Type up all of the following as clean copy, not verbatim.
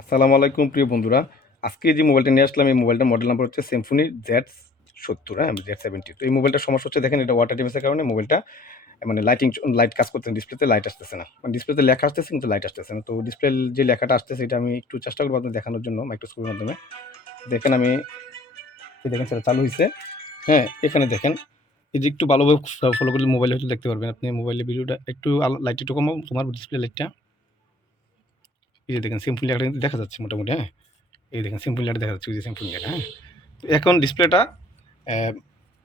আসসালামু আলাইকুম প্রিয় বন্ধুরা। আজকে যে মোবাইলটা নিয়ে আসলাম এই মোবাইলটার মডেল নাম্বার হচ্ছে Symphony Z70, হ্যাঁ? Z70। তো এই মোবাইলটার সমস্যা হচ্ছে দেখেন এটা ওয়াটার ড্যামেজের কারণে মোবাইলটা মানে লাইট কাজ করতেছে না, ডিসপ্লেতে লাইট আসতেছে না। মানে ডিসপ্লেতে লেখা আসতেছে কিন্তু লাইট আসতেছে না। তো ডিসপ্লে যে লেখাটা আসতেছে এটা আমি একটু চেষ্টা করব আপনাদের দেখানোর জন্য মাইক্রোস্কোপের মাধ্যমে। দেখেন আমি এই দেখেন সেটা চালু হইছে। হ্যাঁ, এখানে দেখেন এই যে একটু ভালোভাবে ফলো করলে মোবাইলে হয়তো দেখতে পারবেন। আপনি মোবাইলে ভিডিওটা একটু লাইট একটু কমাও তোমার ডিসপ্লে লাইটটা। এই যে দেখেন Symphony লেখাটা কিন্তু দেখা যাচ্ছে মোটামুটি, হ্যাঁ? এই দেখেন Symphony লেখাটা দেখা যাচ্ছে, ওই যে Symphony লেখা, হ্যাঁ? এখন ডিসপ্লেটা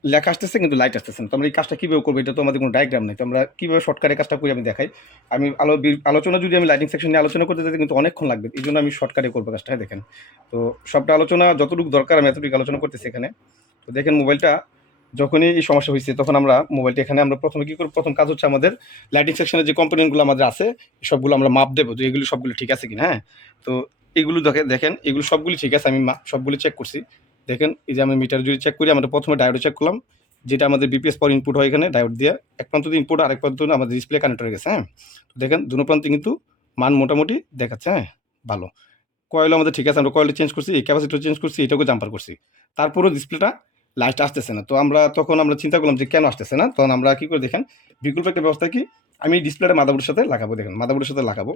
লেখা আসতেছে কিন্তু লাইট আসতেছে না। তো আমরা এই কাজটা কীভাবে করবো, এটা তো আমাদের কোনো ডায়াগ্রাম নেই। তো আমরা কীভাবে শর্টকাটে কাজটা করি আমি দেখাই। আমি আলোচনা যদি আমি লাইটিং সেকশন নিয়ে আলোচনা করতে যাই কিন্তু অনেকক্ষণ লাগবে, এই জন্য আমি শর্টকাটে করবো কাজটা। হ্যাঁ, দেখেন তো সবটা আলোচনা যতটুকু দরকার আমি এতটুকু আলোচনা করতেছি এখানে। তো দেখেন মোবাইলটা যখনই এই সমস্যা হয়েছে তখন আমরা মোবাইলটা এখানে আমরা প্রথমে কী করবো, প্রথম কাজ হচ্ছে আমাদের লাইটিং সেকশনের যে কম্পোনেন্টগুলো আমাদের আছে সবগুলো আমরা মাপ দেবো যে এগুলো সবগুলো ঠিক আছে কিনা, হ্যাঁ? তো এগুলো দেখেন এগুলো সবগুলি ঠিক আছে, আমি সবগুলি চেক করছি। দেখেন এই যে আমি মিটার যদি চেক করি, আমরা প্রথমে ডায়োড চেক করলাম, যেটা আমাদের বিপিএস পাওয়ার ইনপুট হয় এখানে ডায়োড দিয়ে এক প্রান্ত দিয়ে ইনপুট, আরেক প্রান্ত আমাদের ডিসপ্লে কানেক্টর গেছে, হ্যাঁ? তো দেখেন দুটো প্রান্তে কিন্তু মান মোটামুটি দেখাচ্ছে, হ্যাঁ? ভালো। কয়েল আমাদের ঠিক আছে, আমরা কয়েলটা চেঞ্জ করছি, এই ক্যাপাসিটর চেঞ্জ করছি, এটাকে জাম্পার করছি। তারপরেও ডিসপ্লেটা লাইট আসতেছে না। তো তখন আমরা চিন্তা করলাম যে কেন আসতেছে না? তখন আমরা কি করে দেখেন বিকল্প একটা ব্যবস্থা কি, আমি ডিসপ্লেটা মাদারবোর্ডের সাথে লাগাবো। দেখেন মাদারবোর্ডের সাথে লাগাবো।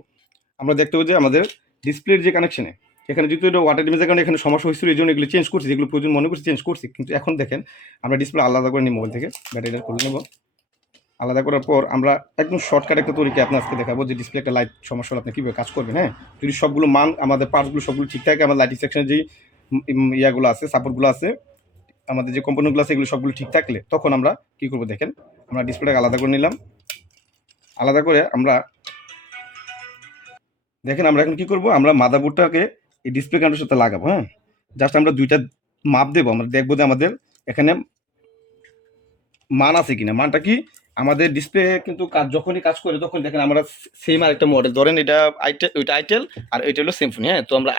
আমরা দেখতে পাবো যে আমাদের ডিসপ্লের যে কানেকশনে এখানে যেহেতু এটা ওয়াটার ড্যামেজের কারণে এখানে সমস্যা হয়েছিল, এই জন্য এগুলো চেঞ্জ করছি, যেগুলো প্রয়োজন মনে করছি চেঞ্জ করছি। কিন্তু এখন দেখেন আমরা ডিসপ্লে আলাদা করে নিই মোবাইল থেকে, ব্যাটারিটা খুলে নেব। আলাদা করার পর আমরা একদম শর্টকাট একটা তরিকা আপনার আজকে দেখাবো যে ডিসপ্লে একটা লাইট সমস্যা হলে আপনি কীভাবে কাজ করবেন, হ্যাঁ? যদি সবগুলো মান আমাদের পার্টসগুলো সবগুলো ঠিক থাকে, আমার লাইটিং সেকশনের যেই ইয়াগুলো আছে, সাপোর্টগুলো আছে, আমাদের যে কম্পোনেন্টগুলো আছে এগুলো সবগুলো ঠিক থাকলে তখন আমরা কী করবো দেখেন, আমরা ডিসপ্লেটাকে আলাদা করে নিলাম। আলাদা করে আমরা দেখেন আমরা এখন কি করব, আমরা মাদারবোর্ডটাকে এই ডিসপ্লে কানেক্টরের সাথে লাগাবো, হ্যাঁ? জাস্ট আমরা দুইটা মাপ দেবো, আমরা দেখবো যে আমাদের এখানে মান আছে কিনা। মানটা কি, আমাদের ডিসপ্লে কিন্তু যখনই কাজ করে তখন দেখেন আমরা সেম আরেকটা মডেল ধরেন, এটা আইটেল, ওইটা আইটেল আর এটা হলো সিম্ফনি, হ্যাঁ? তো আমরা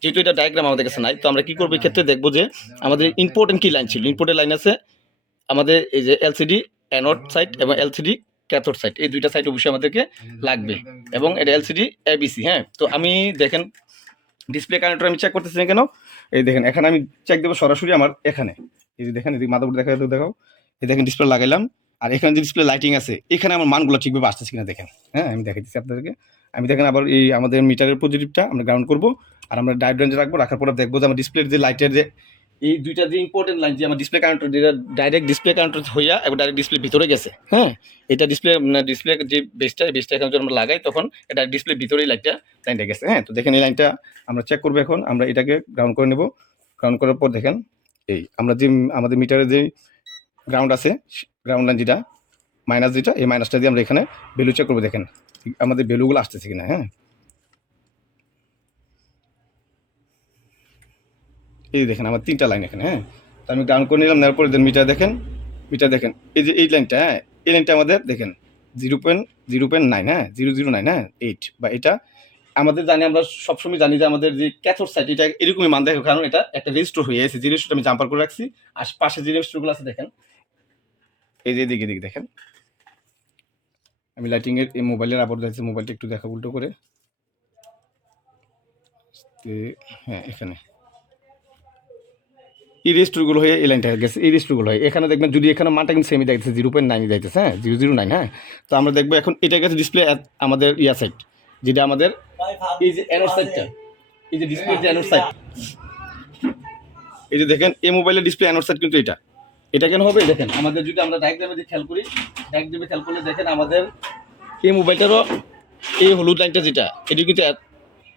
যেহেতু এটা ডায়াগ্রাম আমাদের কাছে নাই, তো আমরা কি করবো এই ক্ষেত্রে দেখবো যে আমাদের ইম্পর্টেন্ট কি লাইন ছিল। ইম্পর্টেন্ট লাইন আছে আমাদের এই যে এলসিডি অ্যানোড সাইড এবং এলসিডি ক্যাথোড সাইড, এই দুইটা সাইড অবশ্যই আমাদেরকে লাগবে, এবং এটা এলসিডি এবিসি, হ্যাঁ? তো আমি দেখেন ডিসপ্লে কানেক্টর আমি চেক করতেছি না কেন, এই দেখেন এখানে আমি চেক দেবো সরাসরি আমার এখানে, এই যে দেখেন এদিকে মাদারবোর্ড দেখাও, এই দেখেন ডিসপ্লে লাগাইলাম, আর এখানে যে ডিসপ্লে লাইটিং আছে এখানে আমার মানগুলো ঠিকভাবে আসতেছে কিনা দেখেন, হ্যাঁ? আমি দেখাই দিচ্ছি আপনাদেরকে। আমি দেখেন আবার এই আমাদের মিটারের পজিটিভটা আমরা গ্রাউন্ড করবো, আর আমরা ডায়োড রেঞ্জে রাখবো, রাখার পরে দেখবো যে আমার ডিসপ্লের যে লাইটের যে এই দুইটা যে ইম্পর্টেন্ট লাইন যে আমার ডিসপ্লে কানেক্টর, যেটা ডাইরেক্ট ডিসপ্লে কানেক্টর হইয়া এবং ডাইরেক্ট ডিসপ্লে ভিতরে গেছে, হ্যাঁ? এটা ডিসপ্লে যে বেসটা এখানে যখন আমরা লাগাই তখন এটা ডিসপ্লে ভিতরেই লাইনটা গেছে, হ্যাঁ? তো দেখেন এই লাইনটা আমরা চেক করবো। এখন আমরা এটাকে গ্রাউন্ড করে নেব। গ্রাউন্ড করার পর দেখেন এই আমরা যে আমাদের মিটারের যে গ্রাউন্ড আছে, গ্রাউন্ড লাইন যেটা মাইনাস, যেটা এই মাইনাসটা দিয়ে আমরা এখানে ভ্যালু চেক করবো। দেখেন আমাদের ভ্যালুগুলো আসতেছে কিনা, হ্যাঁ? এই দেখেন আমার ৩টা লাইন এখানে, হ্যাঁ? তো আমি গ্রাউন্ড করে নিলাম, নেওয়ার পরে মিটার দেখেন এই যে এই লাইনটা, হ্যাঁ? এই লাইনটা আমাদের দেখেন 0.9, হ্যাঁ? 009, হ্যাঁ? 8 বা এটা আমাদের জানি, আমরা সবসময় জানি যে আমাদের যে ক্যাথোড সাইড এটা এরকমই মান দেখো, কারণ এটা একটা রেজিস্টার হয়ে আছে, যে রেজিস্টারটা আমি জাম্পার করে রাখছি। আর পাশে যে রেজিস্টারগুলো আছে দেখেন, এই যে এদিকে দেখেন, আমি লাইটিং এর এই মোবাইলের আবার দেখছি, মোবাইলটা একটু দেখা উল্টো করে, হ্যাঁ এখানে এই রেজিস্টারগুলো হয়ে এই লাইনটা গেছে, এই রেজিস্টারগুলো হয় এখানে দেখবেন, যদি এখানে মানটা কিন্তু সেমি দেখতেছে 0.9 যাইতেছে, হ্যাঁ? 009, হ্যাঁ? তো আমরা দেখবো এখন এটা গেছে ডিসপ্লে আমাদের ইয়া সাইড, যেটা আমাদের এই যে অ্যানোড সাইডটা, এই যে ডিসপ্লে যে অ্যানোড সাইড, এই যে দেখেন এই মোবাইলের ডিসপ্লে অ্যানোড সাইড কিন্তু এটা কেন হবে দেখেন, আমাদের যদি আমরা ডায়াগ্রামে খেয়াল করি, ডায়াগ্রামে খেয়াল করলে দেখেন আমাদের এই মোবাইলটারও এই হলুদ লাইনটা যেটা, এটি কিন্তু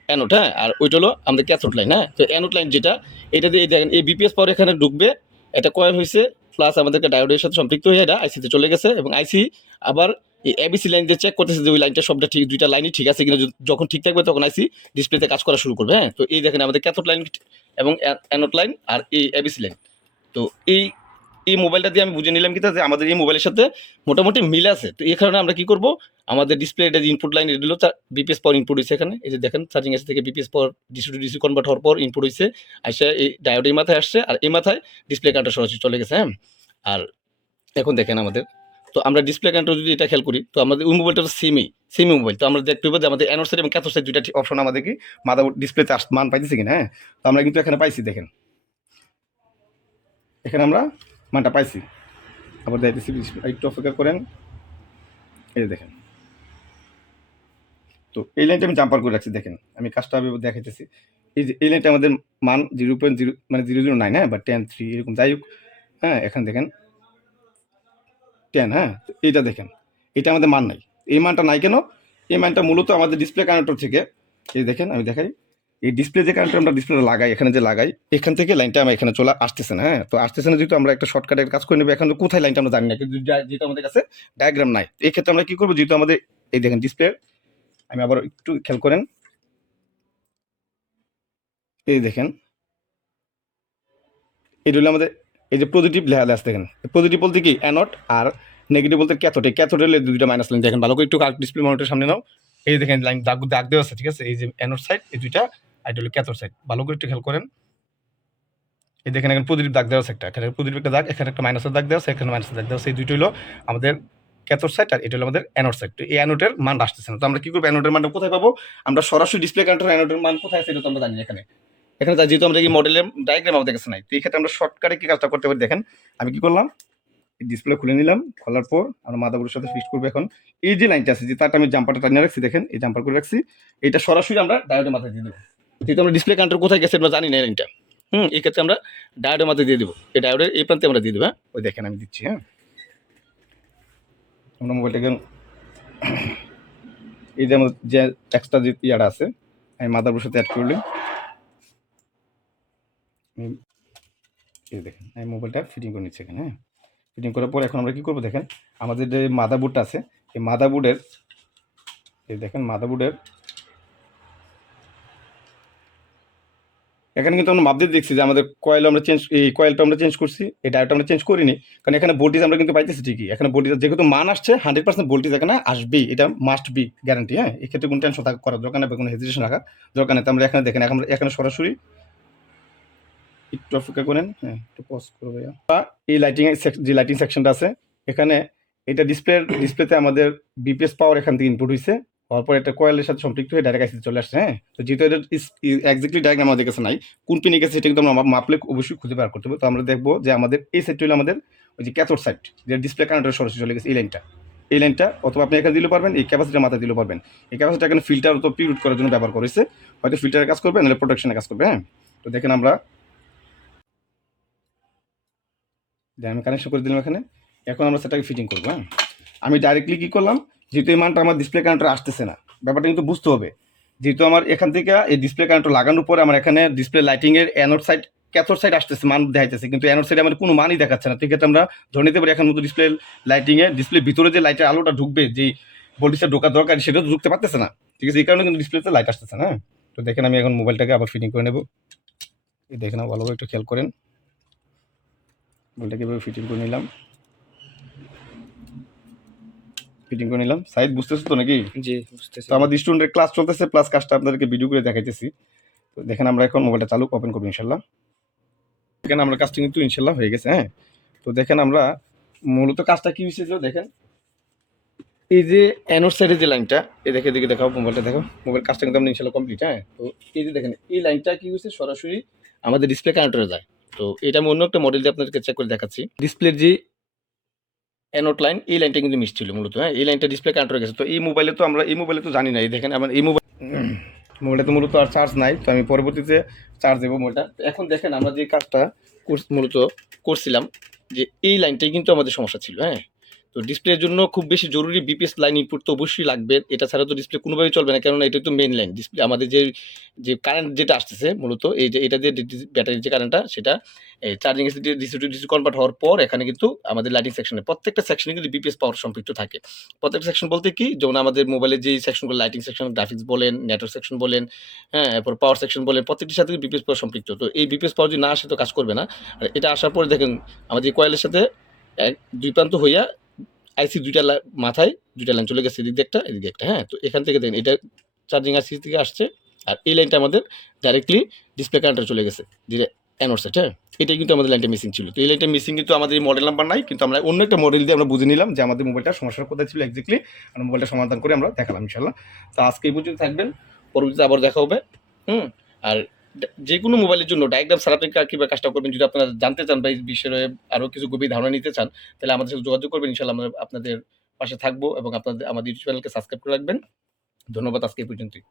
অ্যানোড, হ্যাঁ? আর ওইটা হলো আমাদের ক্যাথোড লাইন, হ্যাঁ? তো অ্যানোড লাইন যেটা, এটা দিয়ে দেখেন এই বিপিএস পাওয়ার এখানে ঢুকবে, এটা কয়েল হয়েছে, প্লাস আমাদেরকে ডায়োডের সাথে সম্পৃক্ত হয়ে এটা আইসিতে চলে গেছে, এবং আইসি আবার এই এবিসি লাইন দিয়ে চেক করতেছে যে ওই লাইনটা সবটা ঠিক, দুইটা লাইনই ঠিক আছে কিনা। যখন ঠিক থাকবে তখন আইসি ডিসপ্লেতে কাজ করা শুরু করবে, হ্যাঁ? তো এই দেখেন আমাদের ক্যাথোড লাইন এবং অ্যানোড লাইন আর এই এবিসি লাইন। তো এই মোবাইলটা দিয়ে আমি বুঝে নিলাম কি, যে আমাদের এই মোবাইলের সাথে মোটামুটি মিল আছে। তো এই কারণে আমরা কি করব, আমাদের ডিসপ্লে এটা যে ইনপুট লাইন এগুলো বিপিএস পাওয়ার ইনপুট হয়েছে এখানে, এই যে দেখেন চার্জিং এসে থেকে বিপিএস পাওয়ার ডিসি টু ডিসি কনভার্ট হওয়ার পর ইনপুট হয়েছে, আসে এই ডায়োড এই মাথায় আসছে, আর এই মাথায় ডিসপ্লে কার্ডটা সরাসরি চলে গেছে, হ্যাঁ? আর এখন দেখেন আমাদের তো আমরা ডিসপ্লে কানেক্টর যদি এটা খেয়াল করি, তো আমাদের ওই মোবাইলটা তো সেমই মোবাইল। তো আমরা দেখতে পাবো যে আমাদের অ্যানোড সাইড এবং ক্যাথোড সাইড ২টা অপশন আমাদের কি মাদারবোর্ড ডিসপ্লেতে মান পাইতেছে কিনা, হ্যাঁ? তো আমরা কিন্তু এখানে পাইছি দেখেন। এখানে আমরা মানটা পাইছি। আবার দেখতেছি, একটু অপেক্ষা করেন। এই যে দেখেন। তো এই লাইনটা আমি জাম্পার করে রাখছি দেখেন। আমি কাজটা আমি দেখাইতেছি। এই যে এই লাইনটা আমাদের মান 0.0 মানে 009, হ্যাঁ? বা 10 3 এরকম যাই হোক, হ্যাঁ? এখানে দেখেন 10, হ্যাঁ? তো এইটা দেখেন। এটা আমাদের মান নাই। এই মানটা নাই কেন? এই মানটা মূলত আমাদের ডিসপ্লে কানেক্টর থেকে, এই দেখেন আমি দেখাই। এই ডিসপ্লে যে কানেক্টর আমরা ডিসপ্লে লাগাই, এখানে যে লাগাই, এখান থেকে লাইনটা আমার এখানে চলে আসতেছে না, হ্যাঁ? তো আসতেছে না যেহেতু আমরা একটা শর্টকাটের কাজ করে নেব। এখন তো কোথায় লাইনটা আমরা জানি না। কিন্তু যেহেতু আমাদের কাছে ডায়াগ্রাম নাই। এই ক্ষেত্রে আমরা কি করব, যেহেতু আমাদের এই দেখেন ডিসপ্লে, আমি আবার একটু খেয়াল করেন। এই দেখেন, এটা হলো আমাদের এই যে পজিটিভ লেখা আছে দেখেন। পজিটিভ বলতে কি অ্যানোড, আর নেগেটিভ বলতে ক্যাথোড। এই ক্যাথোড হলে দুইটা মাইনাস লাইন দেখেন। ভালো করে একটু ডিসপ্লে মনিটরের সামনে নাও। এই দেখেন লাইন দাগ দাগ দেওয়া আছে, ঠিক আছে? এই যে অ্যানোড সাইড এই দুইটা, আর এটা হলো ক্যাথোড সাইড। ভালো করে একটু খেয়াল করেন। এই দেখেন এখানে পজিটিভ দাগ দেওয়া আছে একটা, এখানে পজিটিভ একটা দাগ, এখানে একটা মাইনাসের দাগ দেওয়া আছে, এখানে মাইনাসের দাগ দেওয়া আছে। এই দুইটা হলো আমাদের ক্যাথোড সাইড, আর এটা হলো আমাদের অ্যানোড সাইড। তো এই অ্যানোডের মান আসতেছে না। তো আমরা কি করবো, অ্যানোডের মানটা কোথায় পাবো? আমরা সরাসরি ডিসপ্লে কাউন্টার অ্যানোডের মান কোথায় আছে এটা তো আমরা জানি না এখানে। এখানে যেহেতু আমরা এই মডেলের ডায়াগ্রাম আমাদের কাছে নাই, তো এই ক্ষেত্রে আমরা শর্টকাটে কি কাজটা করতে পারি দেখেন। আমি কি করলাম, ডিসপ্লে খুলে নিলাম। খোলার পর আমরা মাদারবোর্ডের সাথে ফিক্স করবো। এখন এই যে লাইনটা আছে, যে তারটা আমি জাম্পারটা টানিয়ে রাখছি দেখেন, এই জাম্পার করে রাখছি। এটা সরাসরি আমরা ডায়োডের মাথায় দিয়ে দেবো। যেহেতু আমরা ডিসপ্লে কাউন্টার কোথায় গেছে আমরা জানি না এই লাইনটা। এই ক্ষেত্রে আমরা ডায়োডের মাথায় দিয়ে দেবো। এই ডায়োডের এই প্রান্তে আমরা দিয়ে দেবো, হ্যাঁ? ওই দেখেন আমি দিচ্ছি, হ্যাঁ? আমরা মোবাইলটাকে এই যে আমাদের যে এক্সট্রা যে ইয়াটা আছে, আমি মাদারবোর্ডের সাথে অ্যাড করলাম। এই দেখেন আমি মোবাইলটা ফিটিং করে নিচ্ছি এখানে, হ্যাঁ? ফিটিং করার পর এখন আমরা কি করবো দেখেন, আমাদের যে মাদারবোর্ডটা আছে, এই মাদারবোর্ডের, এই দেখেন মাদারবোর্ডের এখানে কিন্তু আমরা মাপ দিয়ে দেখছি যে আমাদের কয়েল আমরা চেঞ্জ, এই কয়েলটা আমরা চেঞ্জ করছি, এই ডায়োডটা আমরা চেঞ্জ করিনি। কারণ এখানে ভোল্টেজ আমরা কিন্তু পাইতেছি ঠিকই। এখানে ভোল্টেজ যেহেতু মান আসছে 100% ভোল্টেজ এখানে আসবেই, এটা মাস্ট বি গ্যারান্টি, হ্যাঁ? এক্ষেত্রে কোনো টেনশন করার দরকার নেই বা কোনো হেজিটেশন রাখার দরকার নেই। তো আমরা এখানে দেখেন, এখন এখানে সরাসরি একটু অপেক্ষা করেন, হ্যাঁ? একটু পজ করবো ভাইয়া। এই লাইটিং যে লাইটিং সেকশনটা আছে এখানে, এটা ডিসপ্লেতে আমাদের বিপিএস পাওয়ার এখান থেকে ইনপুট হয়েছে, হওয়ার পর একটা কয়েলের সাথে সম্পৃক্ত হয়ে ডাইরেক্ট আইসিতে চলে আসছে, হ্যাঁ? তো যেহেতু এটা এক্স্যাক্টলি ডায়াগ্রাম আমাদের কাছে নাই, কোন পিনে গেছে সেটা কিন্তু আমরা মাপলে অবশ্যই খুঁজে বের করতে হবে। তো আমরা দেখবো যে আমাদের এই সাইডটা হলো আমাদের ওই যে ক্যাথোড সাইড, যে ডিসপ্লে কানেক্টর সরাসরি চলে গেছে এই লাইনটা, অথবা আপনি এখানে দিলেও পারবেন, এই ক্যাপাসিটির মাথায় দিলেও পারবেন। এই ক্যাপাসিটি এখানে ফিল্টার তো পিউরিট করার জন্য ব্যবহার করেছে, হয়তো ফিল্টারের কাজ করবে নাহলে প্রোটেকশনের কাজ করবে, হ্যাঁ? তো দেখেন আমরা আমি কানেকশন করে দিলাম এখানে। এখন আমরা সেটাকে ফিটিং করবো, হ্যাঁ? আমি ডাইরেক্টলি কী করলাম, যেহেতু এই মানটা আমার ডিসপ্লে কানেক্টর আসতেছে না, ব্যাপারটা কিন্তু বুঝতে হবে। যেহেতু আমার এখান থেকে এই ডিসপ্লে কানেক্টর লাগানোর পরে আমার এখানে ডিসপ্লে লাইটিংয়ের অ্যানোড সাইড ক্যাথোড সাইড আসতেছে, মান দেখাইতেছে, কিন্তু অ্যানোড সাইডে আমার কোনো মানই দেখাচ্ছে না। তো এক্ষেত্রে আমরা ধরে নিতে পারি এখন মতো ডিসপ্লে লাইটিংয়ে ডিসপ্লে ভিতরে যে লাইটের আলোটা ঢুকবে, যেই ভোল্টেজটা ঢোকা দরকার, সেটা তো ঢুকতে পারতেছে না, ঠিক আছে? এই কারণে কিন্তু ডিসপ্লেতে লাইট আসতেছে না, হ্যাঁ? তো দেখেন আমি এখন মোবাইলটাকে আবার ফিটিং করে নেব। এই দেখেন ভালোভাবে একটু খেয়াল করেন, মোবাইলটাকে এভাবে ফিটিং করে নিলাম। ফিটিং করে নিলাম। সাইদ বুঝতেছো তো নাকি? জি, বুঝতেছি। তো আমাদের স্টুডেন্টের ক্লাস চলতেছে, প্লাস কাজটা আপনাদেরকে ভিডিও করে দেখাইতেছি। তো দেখেন আমরা এখন মোবাইলটা চালু ওপেন করবো ইনশাল্লাহ। দেখেন আমরা কাজটা কিন্তু ইনশাল্লাহ হয়ে গেছে, হ্যাঁ? তো দেখেন আমরা মূলত কাজটা কি হয়েছে দেখেন, এই যে অ্যানোড সাইডের যে লাইনটা, এই দেখে দিকে দেখাও, মোবাইলটা দেখো, মোবাইল কাজটা কিন্তু আমরা ইনশাল্লাহ কমপ্লিট, হ্যাঁ? তো এই যে দেখেন এই লাইনটা কি হয়েছে, সরাসরি আমাদের ডিসপ্লে কানেক্টরে যায়। তো এটা আমি অন্য একটা মডেল দিয়ে আপনাদেরকে চেক করে দেখাচ্ছি। ডিসপ্লের যে অ্যানোড লাইন, এই লাইনটা কিন্তু মিস ছিল মূলত, হ্যাঁ? এই লাইনটা ডিসপ্লে কানেক্টরে গেছে। তো এই মোবাইলে তো আমরা এই মোবাইলে তো জানি না। এই দেখেন আমার এই মোবাইলটা তো মূলত আর চার্জ নাই, তো আমি পরবর্তীতে চার্জ দেবো মোবাইলটা। এখন দেখেন আমরা যে কাজটা মূলত করছিলাম, যে এই লাইনটাই কিন্তু আমাদের সমস্যা ছিল, হ্যাঁ? তো ডিসপ্লের জন্য খুব বেশি জরুরি বিপিএস লাইন ইনপুট তো অবশ্যই লাগবে। এটা ছাড়া তো ডিসপ্লে কোনোভাবেই চলবে না, কেননা এটা তো মেইন লাইন। ডিসপ্লে আমাদের যে যে কারেন্ট যেটা আসতেছে মূলত, এই যে এটা যে ব্যাটারির যে কারেন্টটা, সেটা charging AC DC two DC convert হওয়ার পর এখানে কিন্তু আমাদের লাইটিং সেকশনে প্রত্যেকটা সেকশনে কিন্তু বিপিএস পাওয়ার সম্পৃক্ত থাকে। প্রত্যেকটা সেকশন বলতে কি, যেমন আমাদের মোবাইলের যে সেকশনগুলো, লাইটিং সেকশন, গ্রাফিক্স বলেন, নেটওয়ার্ক সেকশন বলেন, হ্যাঁ, এরপর পাওয়ার সেকশন বলেন, প্রত্যেকটির সাথে বিপিএস পাওয়ার সম্পৃক্ত। তো এই বিপিএস পাওয়ার যদি না আসে তো কাজ করবে না। আর এটা আসার পরে দেখেন আমাদের কয়েলের সাথে দুই প্রান্ত হইয়া আইসি দুইটা মাথায় দুইটা লাইন চলে গেছে, এদিক দিয়ে একটা এদিকে একটা, হ্যাঁ? তো এখান থেকে দেখেন এটা চার্জিং আইসি থেকে আসছে, আর এই লাইনটা আমাদের ডাইরেক্টলি ডিসপ্লে কানেক্টরে চলে গেছে, অ্যানোড সেট, হ্যাঁ? এটাই কিন্তু আমাদের লাইনটা মিসিং ছিল। তো এই লাইনটা মিসিং কিন্তু আমাদের এই মডেল নাম্বার নাই। কিন্তু আমরা অন্য একটা মডেল দিয়ে আমরা বুঝে নিলাম যে আমাদের মোবাইলটার সমস্যাটা কোথায় ছিল এক্সাক্টলি। আর মোবাইলটা সমাধান করে আমরা দেখালাম ইনশাআল্লাহ। তো আজকে এই পর্যন্ত থাকবেন। পরবর্তীতে আবার দেখা হবে। হুম? আর যেকোনো মোবাইলের জন্য ডায়াগ্রাম ছাড়া আপনি কিভাবে কাজটা করবেন যদি আপনারা জানতে চান বা এই বিষয়ে আরো কিছু গভীর ধারণা নিতে চান, তাহলে আমাদের সাথে যোগাযোগ করবেন। ইনশাআল্লাহ আমরা আপনাদের পাশে থাকবো এবং আমাদের ইউটিউব চ্যানেলকে সাবস্ক্রাইব করে রাখবেন। ধন্যবাদ আজকে এই পর্যন্তই।